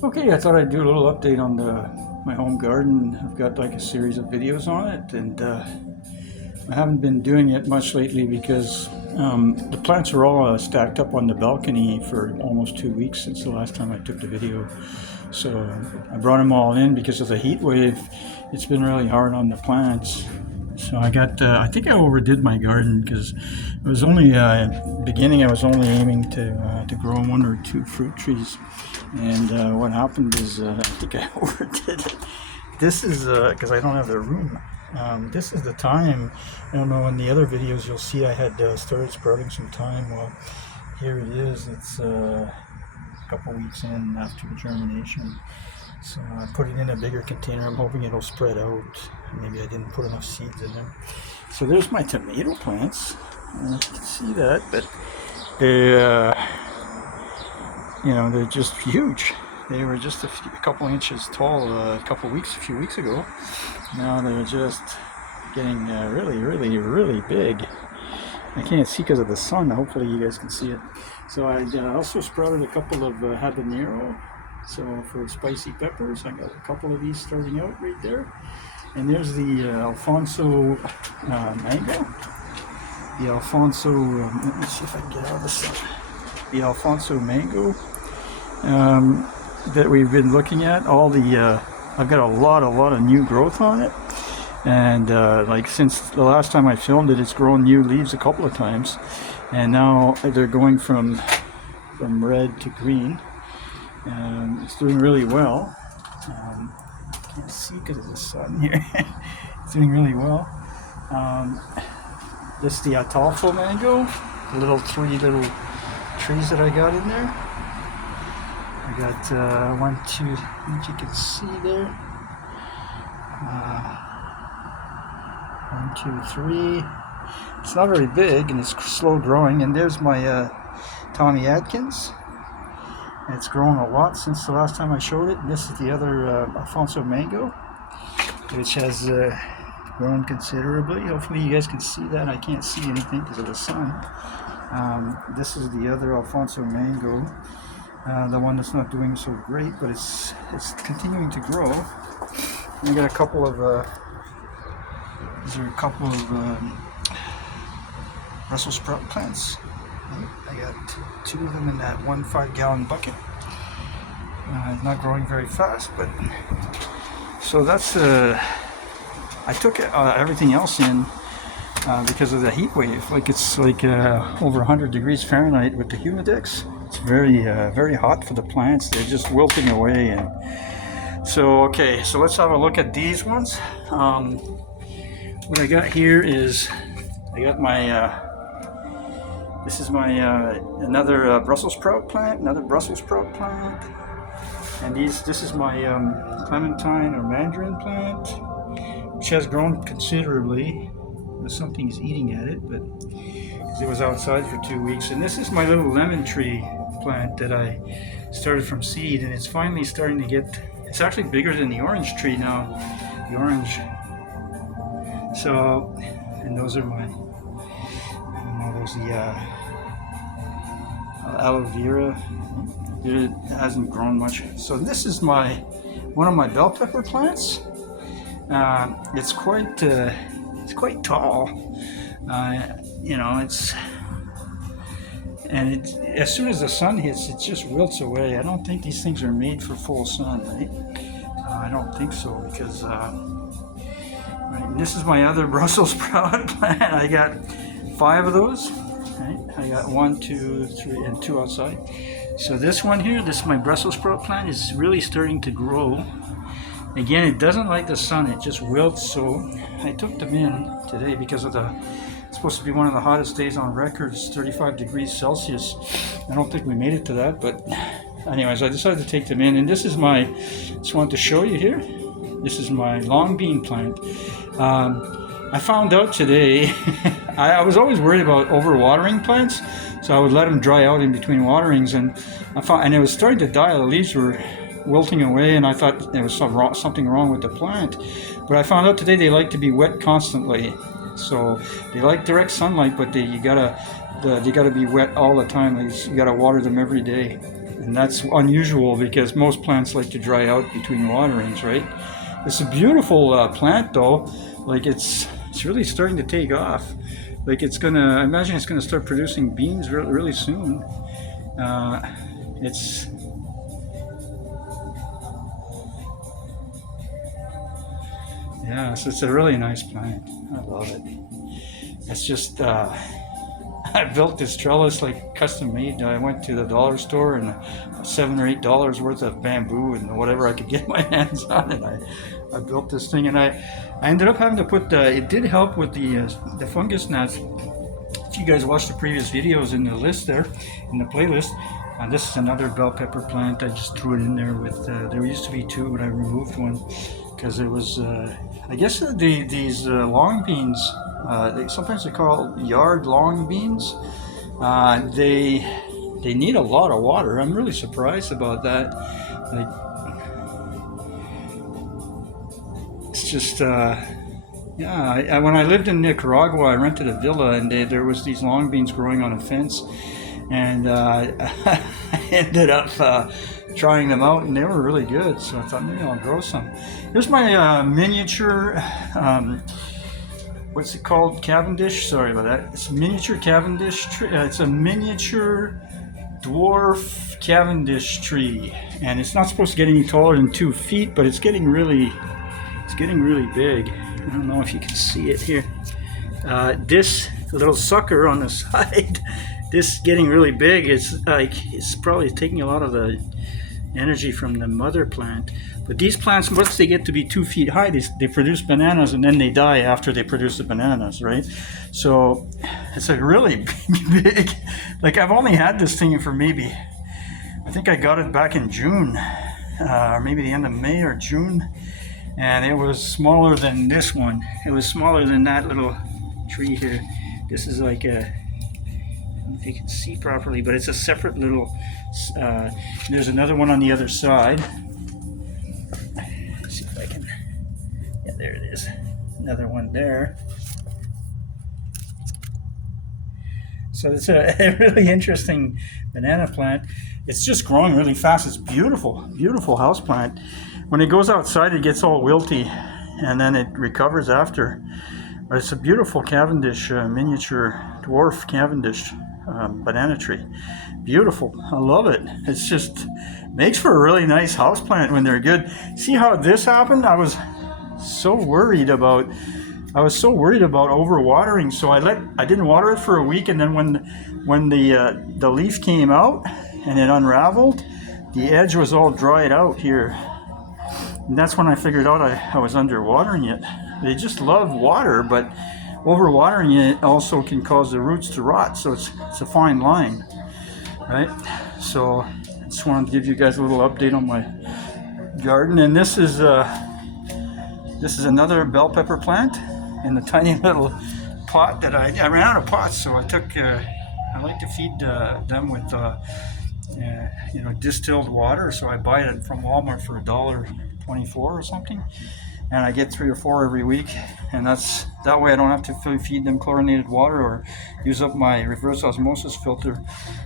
Okay, I thought I'd do a little update on my home garden. I've got like a series of videos on it, and I haven't been doing it much lately because the plants are all stacked up on the balcony for almost 2 weeks since the last time I took the video. So I brought them all in because of the heat wave. It's been really hard on the plants. So I think I overdid my garden because it was only beginning. I was only aiming to grow one or two fruit trees, and what happened is I think I overdid it. This is because I don't have the room. This is the time. I don't know. In the other videos, you'll see I had started sprouting some time. Well, here it is. It's a couple weeks in after germination. So I put it in a bigger container. I'm hoping it'll spread out. Maybe I didn't put enough seeds in there. So there's my tomato plants. You can see that, but they're just huge. They were just a couple inches tall a few weeks ago. Now they're just getting really big. I can't see because of the sun. Hopefully you guys can see it. So I also sprouted a couple of habanero. So for spicy peppers, I got a couple of these starting out right there. And there's the Alphonso mango. The Alphonso, let me see if I can get out of the sun. The Alphonso mango that we've been looking at. I've got a lot of new growth on it. And like since the last time I filmed it, it's grown new leaves a couple of times. And now they're going from red to green. It's doing really well. Can't see because of the sun here. It's doing really well. This is the Alphonso mango, the three little trees that I got in there. I got 1, 2, as you can see there. 1, 2, 3. It's not very big and it's slow growing. And there's my Tommy Atkins. It's grown a lot since the last time I showed it. And this is the other Alphonso mango, which has grown considerably. Hopefully you guys can see that. I can't see anything because of the sun. This is the other Alphonso mango, the one that's not doing so great, but it's continuing to grow. And I got a couple of Brussels sprout plants. I got 2 of them in that 1 5-gallon bucket. Not growing very fast, but so that's I took everything else in because of the heat wave. It's over 100 degrees Fahrenheit with the humidex. It's very hot for the plants. They're just wilting away. And so let's have a look at these ones. What I got here is I got my this is my another Brussels sprout plant, and this is my clementine or mandarin plant, which has grown considerably. Something's eating at it, but because it was outside for 2 weeks. And this is my little lemon tree plant that I started from seed, and it's finally starting to get. It's actually bigger than the orange tree now. The orange. So, and those are my. There's the aloe vera. It hasn't grown much. So this is one of my bell pepper plants. It's quite tall. As soon as the sun hits, it just wilts away. I don't think these things are made for full sun, right? I don't think so because. Right, this is my other Brussels sprout plant. I got 5 of those. Right? I got 1, 2, 3, and 2 outside. So this one here, this is my Brussels sprout plant, is really starting to grow. Again, it doesn't like the sun; it just wilts. So I took them in today because of it's supposed to be one of the hottest days on record. It's 35 degrees Celsius. I don't think we made it to that, but anyways, I decided to take them in. And this is just wanted to show you here. This is my long bean plant. I found out today, I was always worried about overwatering plants, so I would let them dry out in between waterings, and it was starting to die. The leaves were wilting away, and I thought there was something wrong with the plant. But I found out today they like to be wet constantly. So they like direct sunlight, but you gotta be wet all the time. You gotta water them every day. And that's unusual because most plants like to dry out between waterings, right? It's a beautiful plant though. Like it's really starting to take off. Like I imagine it's gonna start producing beans really soon. It's Yeah, so it's a really nice plant. I love it. It's just I built this trellis like custom made. I went to the dollar store and $7 or $8 worth of bamboo and whatever I could get my hands on, and I built this thing. And I ended up having to put it did help with the fungus gnats. If you guys watched the previous videos in the list there, in the playlist, this is another bell pepper plant. I just threw it in there with. There used to be two, but I removed one because it was. I guess these long beans. Sometimes they call yard long beans. They need a lot of water. I'm really surprised about that. Like, it's just yeah. When I lived in Nicaragua, I rented a villa, and there was these long beans growing on a fence, and I ended up trying them out, and they were really good. So I thought maybe I'll grow some. Here's my miniature. What's it called? Cavendish. Sorry about that. It's a miniature Cavendish tree. It's a miniature dwarf Cavendish tree, and it's not supposed to get any taller than 2 feet, but it's getting really big. I don't know if you can see it here. This little sucker on the side, this getting really big. It's probably taking a lot of the energy from the mother plant. But these plants, once they get to be 2 feet high, they produce bananas, and then they die after they produce the bananas, right? So it's a really big, like I've only had this thing for maybe, I think I got it back in June, or maybe the end of May or June, and it was smaller than this one. It was smaller than that little tree here. This is like a, I don't know if you can see properly, but it's a separate little, there's another one on the other side. Let's see if I can, yeah, there it is. Another one there. So it's a really interesting banana plant. It's just growing really fast. It's beautiful, beautiful house plant. When it goes outside, it gets all wilty, and then it recovers after. But it's a beautiful Cavendish, miniature dwarf Cavendish banana tree. Beautiful. I love it. It's just makes for a really nice house plant when they're good. See how this happened? I was so worried about overwatering, so I didn't water it for a week, and then when the leaf came out and it unraveled, the edge was all dried out here. And that's when I figured out I was underwatering it. They just love water, but overwatering it also can cause the roots to rot, so it's a fine line, right? So I just wanted to give you guys a little update on my garden. And this is another bell pepper plant in the tiny little pot that I ran out of pots, so I took I like to feed them with distilled water, so I buy it from Walmart for $1.24 or something, and I get 3 or 4 every week, and that way I don't have to feed them chlorinated water or use up my reverse osmosis filter,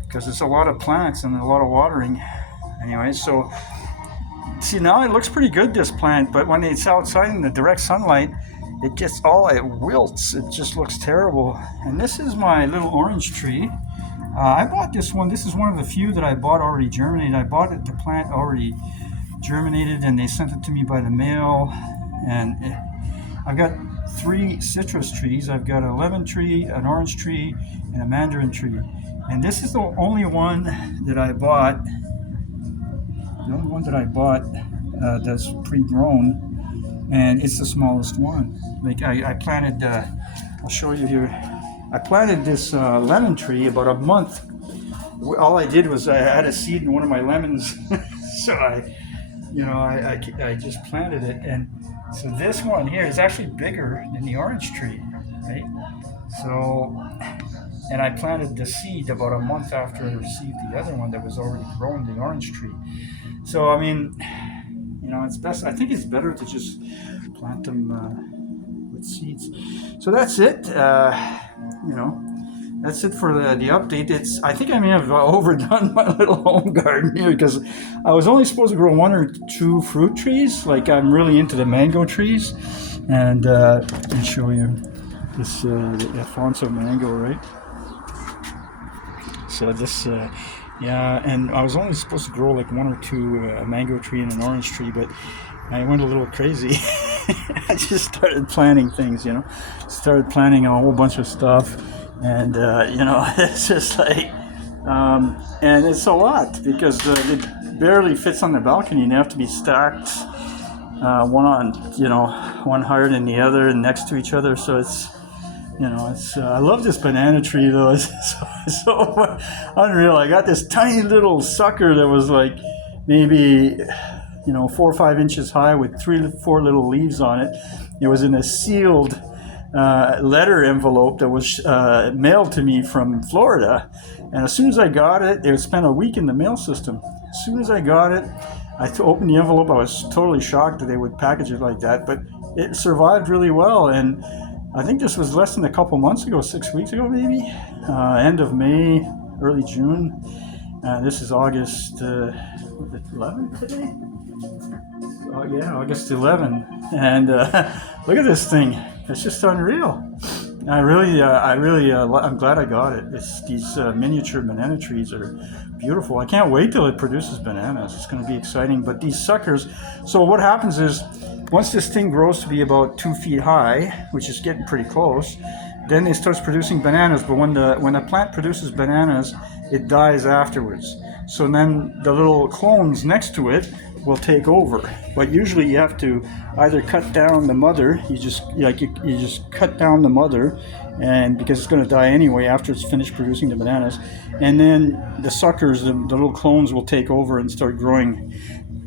because it's a lot of plants and a lot of watering anyway. So see, now it looks pretty good, this plant, but when it's outside in the direct sunlight, it wilts. It just looks terrible. And this is my little orange tree. I bought this one. This is one of the few that I bought already germinated. I bought the plant already germinated, and they sent it to me by the mail. And I've got 3 citrus trees. I've got a lemon tree, an orange tree, and a mandarin tree. And this is the only one that I bought. The only one that I bought that's pre-grown, and it's the smallest one. Like I planted, I'll show you here. I planted this lemon tree about a month. All I did was I had a seed in one of my lemons, so I just planted it, and so this one here is actually bigger than the orange tree, right? So, and I planted the seed about a month after I received the other one that was already grown, the orange tree. So I mean, it's best. I think it's better to just plant them with seeds. So that's it. that's it for the update. I think I may have overdone my little home garden here because I was only supposed to grow 1 or 2 fruit trees. Like, I'm really into the mango trees, and let me show you this the Alphonso mango, right? So this, yeah, and I was only supposed to grow like 1 or 2 a mango tree and an orange tree, but I went a little crazy. I just started planting things, you know, started planting a whole bunch of stuff. And, you know, it's just like, and it's a lot because it barely fits on the balcony and they have to be stacked, one on, you know, one higher than the other and next to each other. So it's, you know, it's, I love this banana tree though. It's so unreal. I got this tiny little sucker that was like maybe, you know, 4 or 5 inches high with 3 or 4 little leaves on it. It was in a sealed letter envelope that was mailed to me from Florida, and as soon as I got it, it spent a week in the mail system. As soon as I got it, I opened the envelope. I was totally shocked that they would package it like that, but it survived really well. And I think this was less than a couple months ago, 6 weeks ago maybe, end of May, early June. This is August 11th today. Oh yeah, August 11, and look at this thing. It's just unreal. I'm glad I got it. These miniature banana trees are beautiful. I can't wait till it produces bananas. It's going to be exciting. But these suckers, so what happens is, once this thing grows to be about 2 feet high, which is getting pretty close, then it starts producing bananas. But when the plant produces bananas, it dies afterwards. So then the little clones next to it will take over. But usually you have to either cut down the mother. You just cut down the mother, and because it's going to die anyway after it's finished producing the bananas, and then the suckers, the little clones, will take over and start growing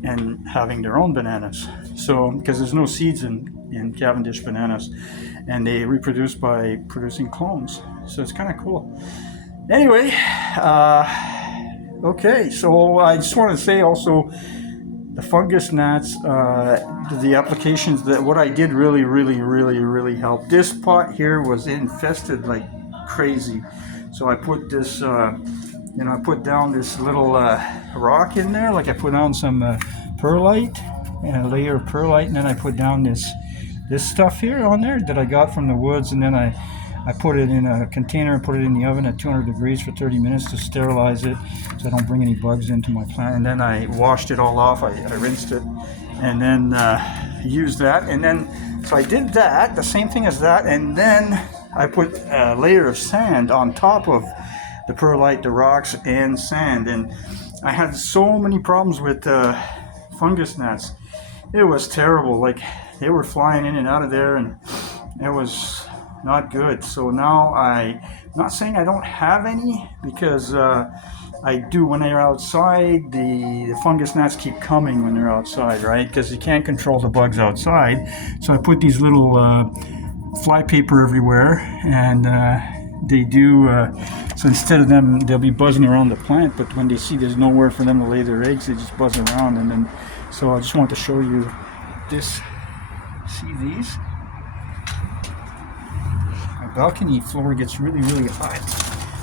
and having their own bananas. So because there's no seeds in Cavendish bananas, and they reproduce by producing clones. So it's kind of cool. Anyway, okay, so I just want to say also, the fungus gnats, the applications, that what I did really helped. This pot here was infested like crazy. So I put this, you know, I put down this little rock in there. Like I put down some perlite and a layer of perlite, and then I put down this stuff here on there that I got from the woods, and then I put it in a container and put it in the oven at 200 degrees for 30 minutes to sterilize it so I don't bring any bugs into my plant. And then I washed it all off. I rinsed it and then used that. And then, so I did that, the same thing as that. And then I put a layer of sand on top of the perlite, the rocks, and sand. And I had so many problems with fungus gnats. It was terrible. Like, they were flying in and out of there, and it was not good. So now I'm not saying I don't have any, because I do when they're outside. The fungus gnats keep coming when they're outside, right? Because you can't control the bugs outside. So I put these little fly paper everywhere, and they do. So instead of them, they'll be buzzing around the plant, but when they see there's nowhere for them to lay their eggs, they just buzz around. And then, so I just want to show you this. See these? Balcony floor gets really hot,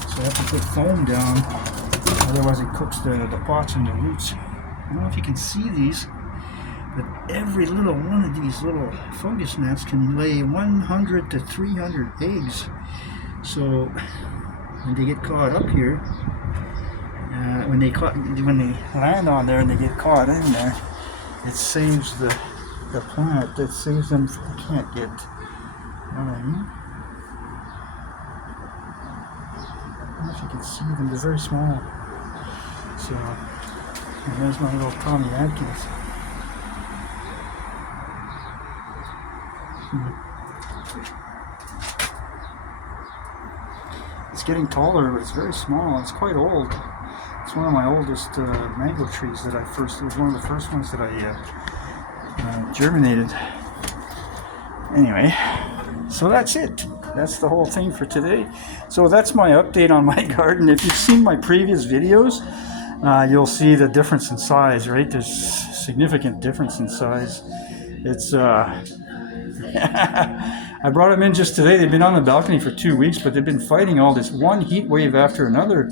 so I have to put foam down, otherwise it cooks the pots and the roots. I don't know if you can see these, but every little one of these little fungus gnats can lay 100 to 300 eggs. So when they get caught up here, when they land on there and they get caught in there, it saves the plant. It saves them from, can't get, you know what I mean? I don't know if you can see them, they're very small. So, and there's my little Tommy Adkins. It's getting taller, but it's very small. It's quite old. It's one of my oldest mango trees that it was one of the first ones that I germinated. Anyway, so that's it. That's the whole thing for today. So that's my update on my garden. If you've seen my previous videos, you'll see the difference in size, right? There's significant difference in size. It's I brought them in just today. They've been on the balcony for 2 weeks, but they've been fighting all this one heat wave after another.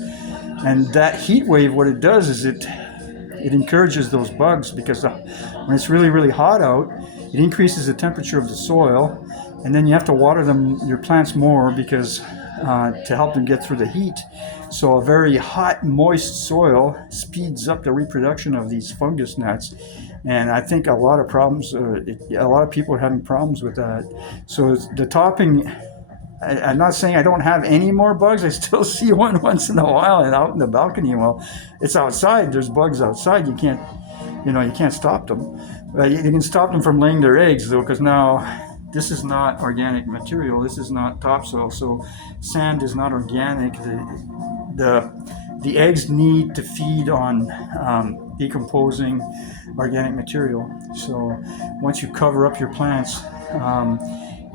And that heat wave, what it does is it encourages those bugs, because when it's really, really hot out, it increases the temperature of the soil, and then you have to water your plants more because to help them get through the heat. So a very hot, moist soil speeds up the reproduction of these fungus gnats. And I think a lot of people are having problems with that. So the topping, I'm not saying I don't have any more bugs. I still see one once in a while and out in the balcony. Well, it's outside. There's bugs outside. You can't stop them. You can stop them from laying their eggs, though, because now this is not organic material. This is not topsoil. So sand is not organic. The eggs need to feed on decomposing organic material. So once you cover up your plants,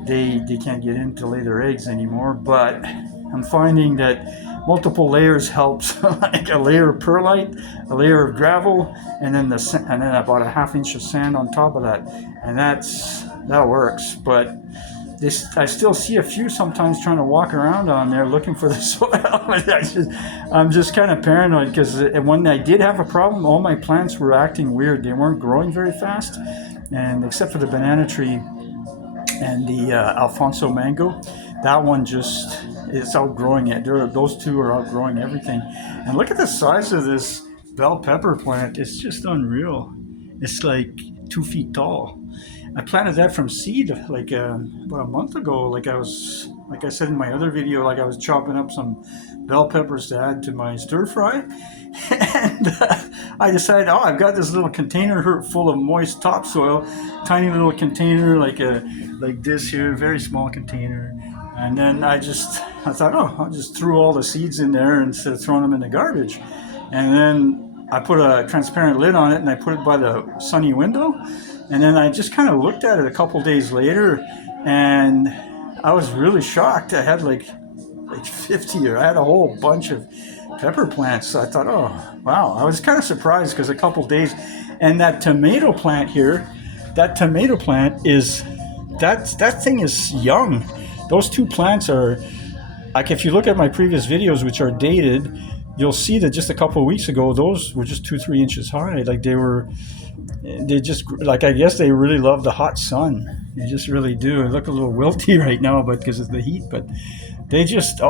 they can't get in to lay their eggs anymore. But I'm finding that multiple layers helps, like a layer of perlite, a layer of gravel, and then about a 1/2 inch of sand on top of that, and that works. But I still see a few sometimes trying to walk around on there looking for the soil. I'm just kind of paranoid, because when I did have a problem, all my plants were acting weird. They weren't growing very fast, and except for the banana tree and the Alphonso mango, that one it's outgrowing it. Those two are outgrowing everything. And look at the size of this bell pepper plant. It's just unreal. It's like 2 feet tall. I planted that from seed like about a month ago. Like I said in my other video, like I was chopping up some bell peppers to add to my stir fry, and I decided, I've got this little container full of moist topsoil, tiny little container like this here, very small container. And then I thought, I'll just throw all the seeds in there instead of throwing them in the garbage. And then I put a transparent lid on it, and I put it by the sunny window. And then I just kind of looked at it a couple days later, and I was really shocked. I had like 50, or I had a whole bunch of pepper plants. So I thought, wow. I was kind of surprised, because a couple days, and that tomato plant here, that thing is young. Those two plants are, like, if you look at my previous videos, which are dated, you'll see that just a couple of weeks ago, those were just 2-3 inches high. Like I guess they really love the hot sun. They just really do. They look a little wilty right now, but because of the heat, but they just,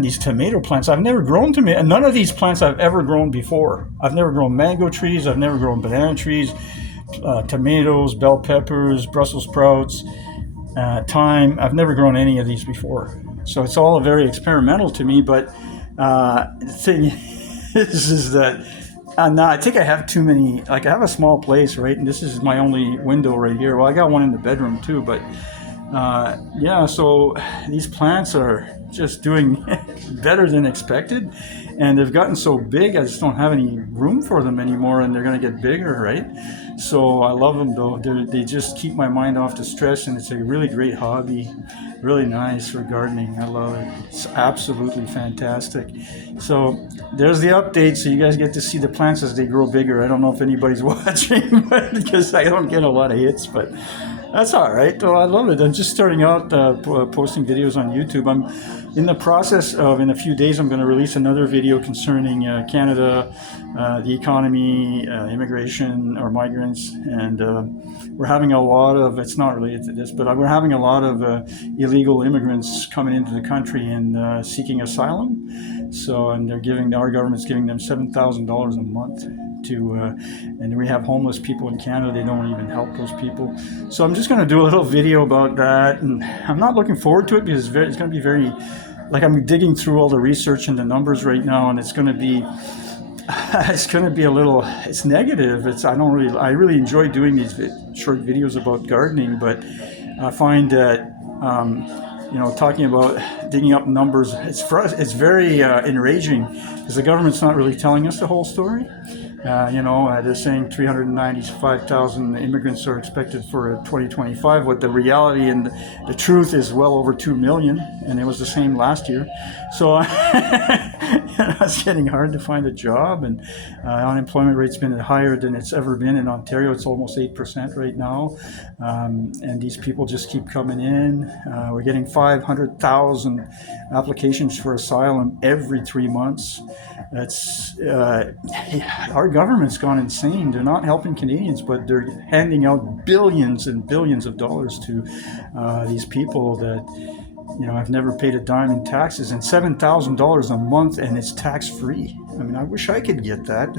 these tomato plants. I've never grown tomato. None of these plants I've ever grown before. I've never grown mango trees. I've never grown banana trees, tomatoes, bell peppers, Brussels sprouts, thyme. I've never grown any of these before. So it's all very experimental to me, but the thing is that no, I think I have too many. Like, I have a small place, right? And this is my only window right here. Well, I got one in the bedroom too, but so these plants are just doing better than expected, and they've gotten so big I just don't have any room for them anymore, and they're going to get bigger, right? So I love them, though. They just keep my mind off the stress, and it's a really great hobby, really nice for gardening. I love it. It's absolutely fantastic. So there's the update, so you guys get to see the plants as they grow bigger. I don't know if anybody's watching, because I don't get a lot of hits, but that's all right. Well, I love it. I'm just starting out posting videos on YouTube. I'm in the process of, in a few days, I'm going to release another video concerning Canada, the economy, immigration or migrants, and we're having a lot of, it's not related to this, but we're having a lot of illegal immigrants coming into the country and seeking asylum. So, and our government's giving them $7,000 a month and we have homeless people in Canada. They don't even help those people. So I'm just going to do a little video about that, and I'm not looking forward to it, because it's going to be very, like, I'm digging through all the research and the numbers right now, and it's going to be a little, it's negative. I really enjoy doing these short videos about gardening, but I find that talking about digging up numbers, it's very enraging, because the government's not really telling us the whole story. They're saying 395,000 immigrants are expected for 2025. What the reality and the truth is well over 2 million, and it was the same last year. So it's getting hard to find a job, and unemployment rate's been higher than it's ever been in Ontario. It's almost 8% right now, and these people just keep coming in. We're getting 500,000 applications for asylum every 3 months. That's our government's gone insane. They're not helping Canadians, but they're handing out billions and billions of dollars to these people that I've never paid a dime in taxes, and $7,000 a month, and it's tax free. I mean, I wish I could get that.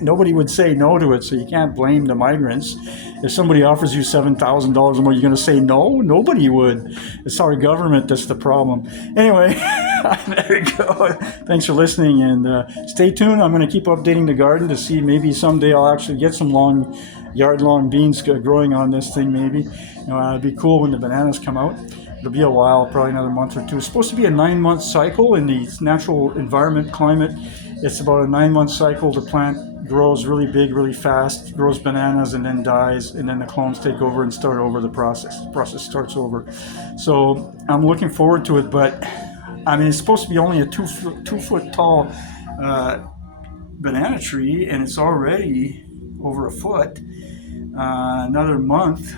Nobody would say no to it, so you can't blame the migrants. If somebody offers you $7,000 a month, you're going to say no? Nobody would. It's our government that's the problem. Anyway, there you go. Thanks for listening, and stay tuned. I'm going to keep updating the garden to see maybe someday I'll actually get some yard-long beans growing on this thing. Maybe it'd be cool when the bananas come out. It'll be a while, probably another month or two. It's supposed to be a 9-month cycle in the natural environment climate. It's about a 9-month cycle. The plant grows really big, really fast, grows bananas, and then dies, and then the clones take over and start over the process. The process starts over. So I'm looking forward to it, but I mean, it's supposed to be only a 2-foot tall banana tree, and it's already over a foot. Another month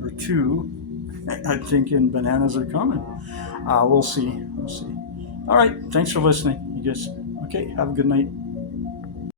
or two, I'm thinking bananas are coming. We'll see. All right. Thanks for listening. You guys. Okay. Have a good night.